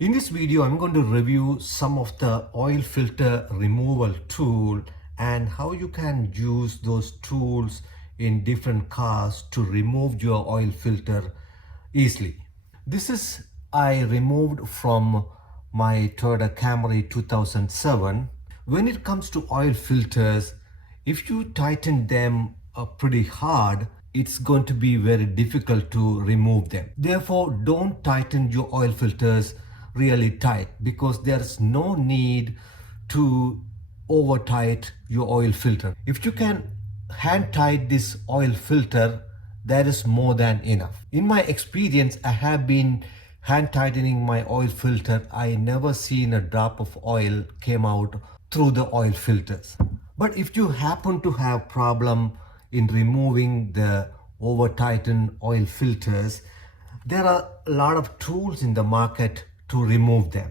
In this video, I'm going to review some of the oil filter removal tool and how you can use those tools in different cars to remove your oil filter easily. This is I removed from my Toyota Camry 2007. When it comes to oil filters, if you tighten them pretty hard, it's going to be very difficult to remove them. Therefore, don't tighten your oil filters really tight because there's no need to over tight your oil filter. If you can hand tight this oil filter, that is more than enough. In my experience, I have been hand tightening my oil filter. I never seen a drop of oil came out through the oil filters. But if you happen to have problem in removing the over tightened oil filters, there are a lot of tools in the market to remove them.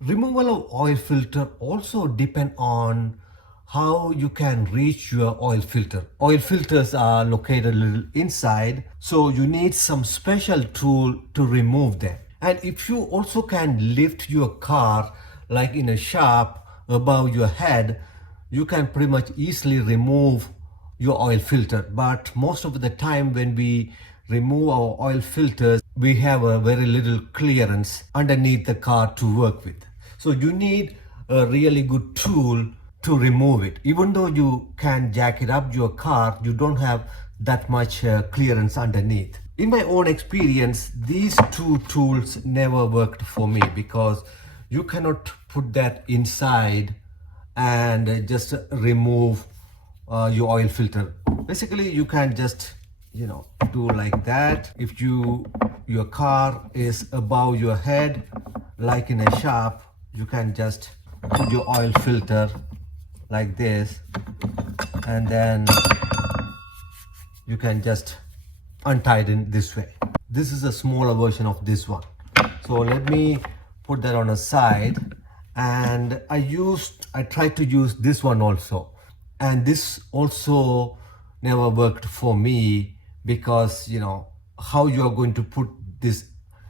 Removal of oil filter also depend on how you can reach your oil filter. Oil filters are located a little inside, so you need some special tool to remove them. And if you also can lift your car like in a shop above your head, you can pretty much easily remove your oil filter. But most of the time when we remove our oil filters, we have a very little clearance underneath the car to work with. So you need a really good tool to remove it. Even though you can jack it up your car, you don't have that much clearance underneath. In my own experience, these two tools never worked for me because you cannot put that inside and just remove your oil filter. Basically, you can just do like that. If your car is above your head like in a shop, you can just put your oil filter like this, and then you can just untighten this way. This is a smaller version of this one, so let me put that on a side. And I tried to use this one also, and this also never worked for me because how you are going to put this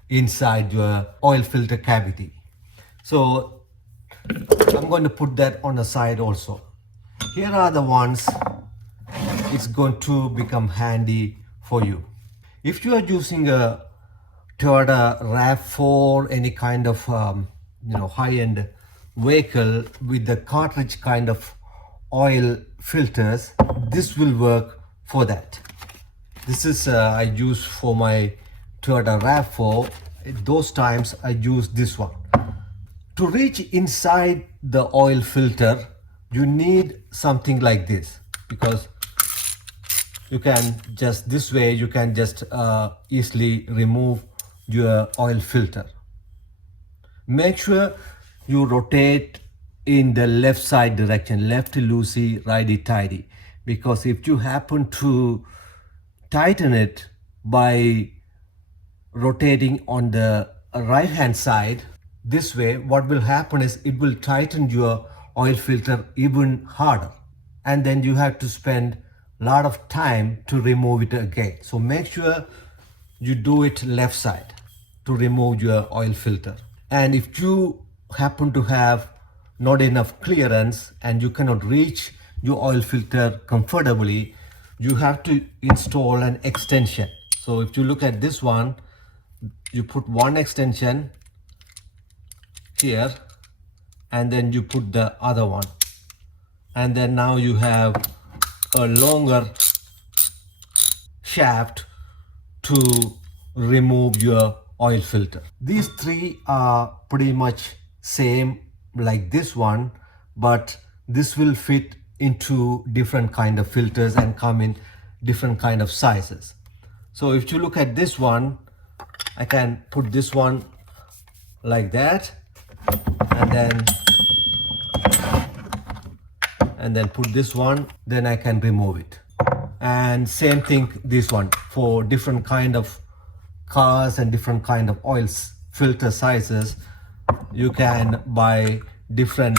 inside your oil filter cavity. So I'm going to put that on the side also. Here are the ones it's going to become handy for you. If you are using a Toyota RAV4, any kind of high-end vehicle with the cartridge kind of oil filters, this will work for that. This is I use for my Toyota RAV4. Those times I use this one. To reach inside the oil filter, you need something like this, because you can just this way you can just easily remove your oil filter. Make sure you rotate in the left side direction, lefty loosey, righty tighty, because if you happen to tighten it by rotating on the right hand side this way, what will happen is it will tighten your oil filter even harder, and then you have to spend a lot of time to remove it again. So make sure you do it left side to remove your oil filter. And if you happen to have not enough clearance and you cannot reach your oil filter comfortably, you have to install an extension. So if you look at this one, you put one extension here and then you put the other one, and then now you have a longer shaft to remove your oil filter. These three are pretty much same like this one, but this will fit into different kind of filters and come in different kind of sizes. So if you look at this one, I can put this one like that, and then put this one, then I can remove it. And same thing this one, for different kind of cars and different kind of oil filter sizes, you can buy different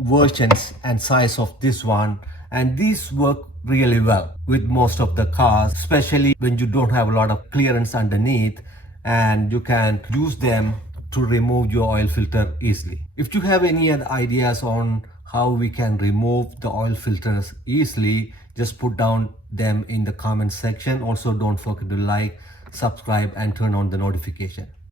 versions and size of this one, and these work really well with most of the cars, especially when you don't have a lot of clearance underneath, and you can use them to remove your oil filter easily. If you have any other ideas on how we can remove the oil filters easily, just put down them in the comment section. Also, don't forget to like, subscribe and turn on the notification.